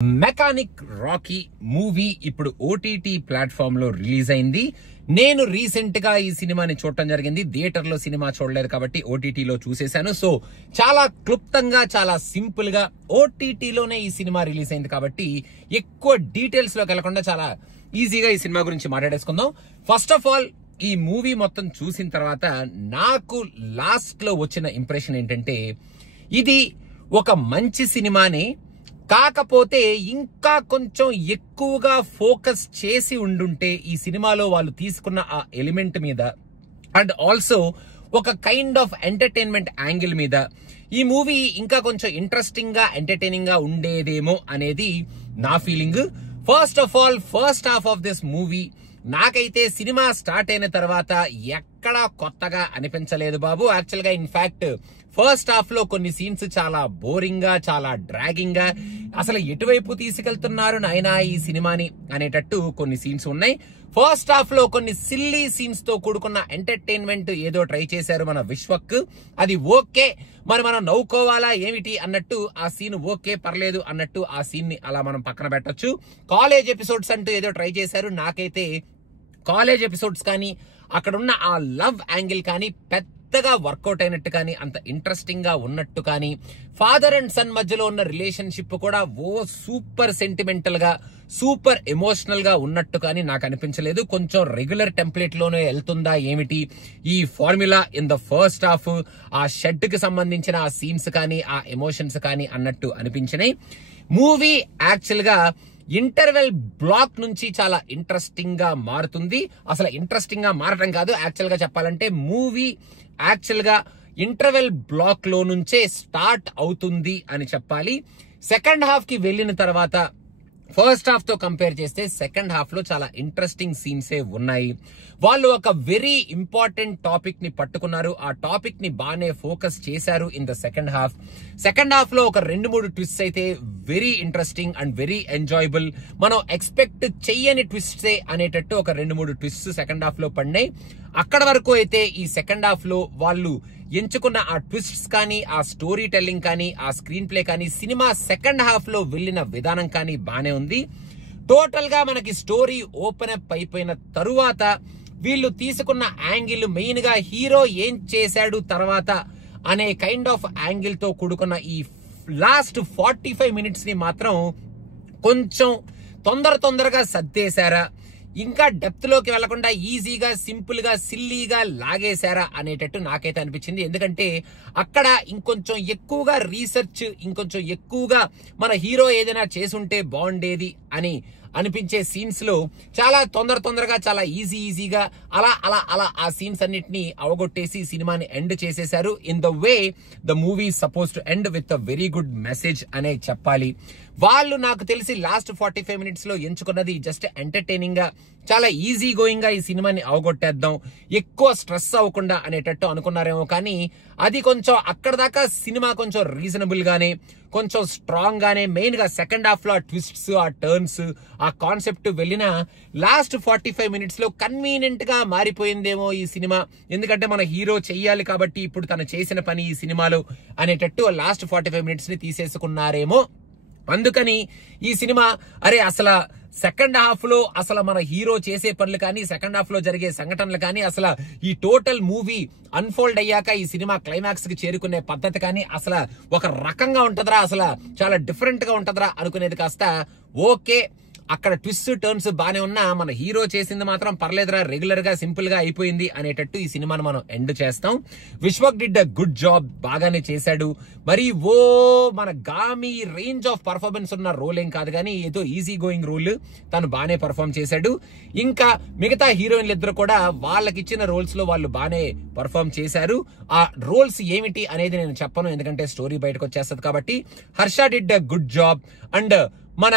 Mechanic Rocky movie ఇప్పుడు OTT platform లో release అయింది. నేను రీసెంట్ గా ఈ సినిమాని చూడటం జరిగింది. థియేటర్ లో సినిమా చూడలేదు కాబట్టి ఓటీటీలో చూసేశాను. సో చాలా క్లుప్తంగా, చాలా సింపుల్ గా ఓటీటీలోనే ఈ సినిమా రిలీజ్ అయింది కాబట్టి ఎక్కువ డీటెయిల్స్ లోకి వెళ్లకుండా చాలా ఈజీగా ఈ సినిమా గురించి మాట్లాడేసుకుందాం. ఫస్ట్ ఆఫ్ ఆల్, ఈ మూవీ మొత్తం చూసిన తర్వాత నాకు లాస్ట్ లో వచ్చిన ఇంప్రెషన్ ఏంటంటే, ఇది ఒక మంచి సినిమానే, కాకపోతే ఇంకా కొంచెం ఎక్కువగా ఫోకస్ చేసి ఉండుంటే ఈ సినిమాలో వాళ్ళు తీసుకున్న ఆ ఎలిమెంట్ మీద అండ్ ఆల్సో ఒక కైండ్ ఆఫ్ ఎంటర్టైన్మెంట్ యాంగిల్ మీద ఈ మూవీ ఇంకా కొంచెం ఇంట్రెస్టింగ్ గా, ఎంటర్టైనింగ్ గా ఉండేదేమో అనేది నా feeling. First of all, first half of this movie నాకైతే సినిమా స్టార్ట్ అయిన తర్వాత ఎక్కడా కొత్తగా అనిపించలేదు బాబు. యాక్చువల్ గా ఇన్ఫాక్ట్ ఫస్ట్ హాఫ్ లో కొన్ని సీన్స్ చాలా బోరింగ్ గా, చాలా డ్రాగింగ్ గా, అసలు ఎటువైపు తీసుకెళ్తున్నారు నాయనా ఈ సినిమాని అనేటట్టు కొన్ని సీన్స్ ఉన్నాయి. ఫస్ట్ హాఫ్ లో కొన్ని సిల్లీ సీన్స్ తో కూడుకున్న ఎంటర్టైన్మెంట్ ఏదో ట్రై చేశారు మన విశ్వక్. అది ఓకే, మరి మనం నవ్వుకోవాలా ఏమిటి అన్నట్టు ఆ సీన్ ఓకే, పర్లేదు అన్నట్టు ఆ సీన్ ని అలా మనం పక్కన పెట్టొచ్చు. కాలేజ్ ఎపిసోడ్స్ అంటూ ఏదో ట్రై చేశారు. నాకైతే కాలేజ్ ఎపిసోడ్స్ కానీ, అక్కడున్న ఆ లవ్ యాంగిల్ కానీ పెద్దగా వర్కౌట్ అయినట్టు కానీ, అంత ఇంట్రెస్టింగ్ గా ఉన్నట్టు కానీ, ఫాదర్ అండ్ సన్ మధ్యలో ఉన్న రిలేషన్షిప్ కూడా సూపర్ సెంటిమెంటల్ గా, సూపర్ ఎమోషనల్ గా ఉన్నట్టు కానీ నాకు అనిపించలేదు. కొంచెం రెగ్యులర్ టెంప్లెట్ లోనే వెళ్తుందా ఏమిటి ఈ formula in the first half, ఆ షెడ్ కి సంబంధించిన ఆ సీన్స్ కానీ, ఆ ఎమోషన్స్ కానీ అన్నట్టు అనిపించినాయి. మూవీ యాక్చువల్ గా ఇంటర్వెల్ బ్లాక్ నుంచి చాలా ఇంట్రెస్టింగ్ గా మారుతుంది. అసలు ఇంట్రెస్టింగ్ గా మారటం కాదు, యాక్చువల్ గా చెప్పాలంటే మూవీ యాక్చువల్ గా ఇంటర్వెల్ బ్లాక్ లో నుంచే స్టార్ట్ అవుతుంది అని చెప్పాలి. సెకండ్ హాఫ్ కి వెళ్ళిన తర్వాత ఫస్ట్ హాఫ్ తో కంపేర్ చేస్తే సెకండ్ హాఫ్ లో చాలా ఇంట్రెస్టింగ్ సీన్సే ఉన్నాయి. వాళ్ళు ఒక వెరీ ఇంపార్టెంట్ టాపిక్ ని పట్టుకున్నారు. ఆ టాపిక్ ని బాగానే ఫోకస్ చేశారు in the second half. Second half లో ఒక 2-3 ట్విస్ట్ అయితే very interesting and very enjoyable. మనం ఎక్స్పెక్ట్ చెయ్యని ట్విస్ట్సే అనేటట్టు ఒక 2-3 ట్విస్ట్ సెకండ్ హాఫ్ లో పడినాయి. అక్కడ వరకు అయితే ఈ సెకండ్ హాఫ్ లో వాళ్ళు ఎంచుకున్న ఆ ట్విస్ట్స్ కానీ, ఆ స్టోరీ టెల్లింగ్ కానీ, ఆ స్క్రీన్ ప్లే కానీ, సినిమా సెకండ్ హాఫ్ లో వెళ్ళిన విధానం కానీ బానే ఉంది. టోటల్ గా మనకి స్టోరీ ఓపెన్ అప్ అయిపోయిన తరువాత వీళ్ళు తీసుకున్న యాంగిల్, మెయిన్ గా హీరో ఏం చేశాడు తర్వాత అనే కైండ్ ఆఫ్ యాంగిల్ తో కూడుకున్న ఈ లాస్ట్ 45 మినిట్స్ ని మాత్రం కొంచెం తొందరగా సర్దేశారా, ఇంకా డెప్త్ లోకి వెళ్లకుండా ఈజీగా, సింపుల్ గా, సిల్లీగా లాగేశారా అనేటట్టు నాకైతే అనిపించింది. ఎందుకంటే అక్కడ ఇంకొంచెం ఎక్కువగా రీసెర్చ్, ఇంకొంచెం ఎక్కువగా మన హీరో ఏదైనా చేసుంటే బాగుండేది అని అనిపించే సీన్స్ లో చాలా తొందరగా, చాలా ఈజీగా అలా ఆ సీన్స్ అన్నిటిని అవగొట్టేసి సినిమాని ఎండ్ చేసేశారు. In the way the movie suppose to end with a very good message అనే చెప్పాలి. వాళ్ళు నాకు తెలిసి లాస్ట్ 45 మినిట్స్ లో ఎంచుకున్నది జస్ట్ ఎంటర్టైనింగ్ గా, చాలా ఈజీ గోయింగ్ గా ఈ సినిమాని అవగొట్టేద్దాం, ఎక్కువ స్ట్రెస్ అవ్వకుండా అనేటట్టు అనుకున్నారేమో. కానీ అది కొంచెం అక్కడ దాకా సినిమా కొంచెం రీజనబుల్ గానే, కొంచెం స్ట్రాంగ్ గానే, మెయిన్ గా సెకండ్ హాఫ్ లో ఆ ట్విస్ట్స్, ఆ టర్న్స్, ఆ కాన్సెప్ట్ వెళ్ళిన లాస్ట్ 45 మినిట్స్ లో కన్వీనియంట్ గా మారిపోయిందేమో ఈ సినిమా. ఎందుకంటే మన హీరో చెయ్యాలి కాబట్టి ఇప్పుడు తను చేసిన పని ఈ సినిమాలో అనేటట్టు లాస్ట్ 45 మినిట్స్ ని తీసేసుకున్నారేమో. అందుకని ఈ సినిమా అసలు సెకండ్ హాఫ్ లో అసలు మన హీరో చేసే పనులు కానీ, సెకండ్ హాఫ్ లో జరిగే సంఘటనలు కానీ, అసలు ఈ టోటల్ మూవీ అన్ఫోల్డ్ అయ్యాక ఈ సినిమా క్లైమాక్స్ కి చేరుకునే పద్ధతి కానీ అసలు ఒక రకంగా ఉంటదరా, అసలు చాలా డిఫరెంట్ గా ఉంటదరా అనుకునేది కాస్త ఓకే, అక్కడ ట్విస్ట్ టర్న్స్ బానే ఉన్నా మన హీరో చేసింది మాత్రం పర్లేదురా, రెగ్యులర్ గా, సింపుల్ గా అయిపోయింది అనేటట్టు ఈ సినిమాను మనం ఎండ్ చేస్తాం. Vishwak did a good job, బాగానే చేశాడు. మరి మన గామి రేంజ్ ఆఫ్ పర్ఫార్మెన్స్ ఉన్న రోల్ ఏం కాదు కానీ ఏదో ఈజీ గోయింగ్ రోల్, తను బానే పర్ఫార్మ్ చేశాడు. ఇంకా మిగతా హీరోయిన్లు ఇద్దరు కూడా వాళ్ళకి ఇచ్చిన రోల్స్ లో వాళ్ళు బానే పర్ఫార్మ్ చేశారు. ఆ రోల్స్ ఏమిటి అనేది నేను చెప్పను, ఎందుకంటే స్టోరీ బయటకు వచ్చేస్తుంది కాబట్టి. Harsha did a good job. And మన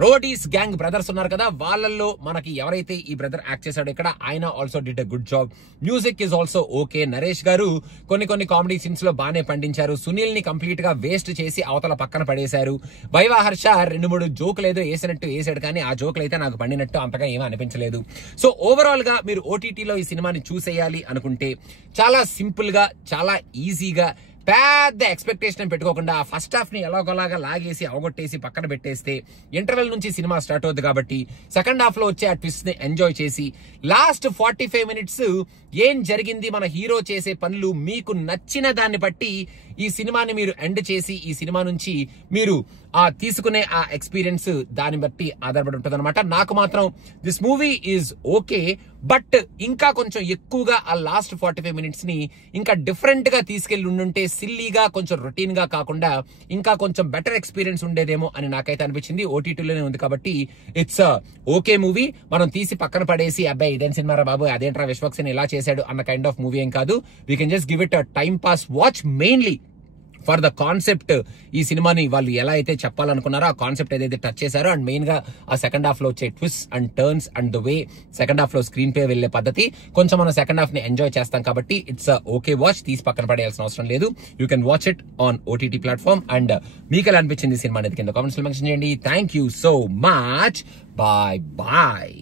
రోడీస్ గ్యాంగ్ బ్రదర్స్ ఉన్నారు కదా, వాళ్ళల్లో మనకి ఎవరైతే ఈ బ్రదర్ యాక్ట్ చేశాడో ఇక్కడ, ఆయన also did a good job. Music is also okay. Naresh గారు కొన్ని కామెడీ సీన్స్ లో బానే పండించారు. సునీల్ ని కంప్లీట్ గా వేస్ట్ చేసి అవతల పక్కన పడేశారు. వైవా హర్ష 2-3 జోకులు ఏదో వేసినట్టు వేసాడు కానీ ఆ జోకులు అయితే నాకు పండినట్టు అంతగా ఏమీ అనిపించలేదు. సో ఓవరాల్ గా మీరు ఓటీటీలో ఈ సినిమాని చూసేయాలి అనుకుంటే చాలా సింపుల్ గా, చాలా ఈజీగా, పెద్ద ఎక్స్పెక్టేషన్ పెట్టుకోకుండా ఫస్ట్ హాఫ్ ని ఎలాగోలాగా లాగేసి అవగొట్టేసి పక్కన పెట్టేస్తే ఇంటర్వెల్ నుంచి సినిమా స్టార్ట్ అవుతుంది కాబట్టి సెకండ్ హాఫ్ లో వచ్చే ఆ ట్విస్ట్ ని ఎంజాయ్ చేసి లాస్ట్ 45 మినిట్స్ ఏం జరిగింది, మన హీరో చేసే పనులు మీకు నచ్చిన దాన్ని బట్టి ఈ సినిమాని మీరు ఎండ్ చేసి ఈ సినిమా నుంచి మీరు ఆ తీసుకునే ఆ ఎక్స్పీరియన్స్ దాన్ని బట్టి ఆధారపడి ఉంటుంది అనమాట. నాకు మాత్రం this movie is okay, but ఇంకా కొంచెం ఎక్కువగా ఆ లాస్ట్ 45 మినిట్స్ ని ఇంకా డిఫరెంట్ గా తీసుకెళ్లి ఉండుంటే సిల్లీగా కొంచెం రొటీన్ గా కాకుండా ఇంకా కొంచెం బెటర్ ఎక్స్పీరియన్స్ ఉండేదేమో అని నాకైతే అనిపించింది. ఓటీటీలోనే ఉంది కాబట్టి ఇట్స్ ఓకే మూవీ. మనం తీసి పక్కన పడేసి అబ్బాయి ఇదేం సినిమారా బాబు, అదేంట్రా విశ్వక్సేన్ ఇలా చేశాడు అన్న కైండ్ ఆఫ్ మూవీ ఏం కాదు. We can just give it a time pass watch, mainly for the concept. ఈ సినిమాని వాళ్ళు ఎలా అయితే చెప్పాలనుకున్నారో ఆ కాన్సెప్ట్ ఏదైతే టచ్ చేశారో అండ్ మెయిన్ గా ఆ సెకండ్ హాఫ్ లో వచ్చే twist and turns and the way second half లో స్క్రీన్ ప్లే వెళ్లే పద్ధతి కొంచెం మనం సెకండ్ హాఫ్ ని ఎంజాయ్ చేస్తాం కాబట్టి ఇట్స్ ఓకే వాచ్. తీసి పక్కన పడేయాల్సిన అవసరం లేదు. You can watch it on OTT platform. And మీకు ఎలా అనిపించింది సినిమా అనేది కింద కామెంట్స్ లో మెన్షన్ చేయండి. Thank you so much. Bye bye.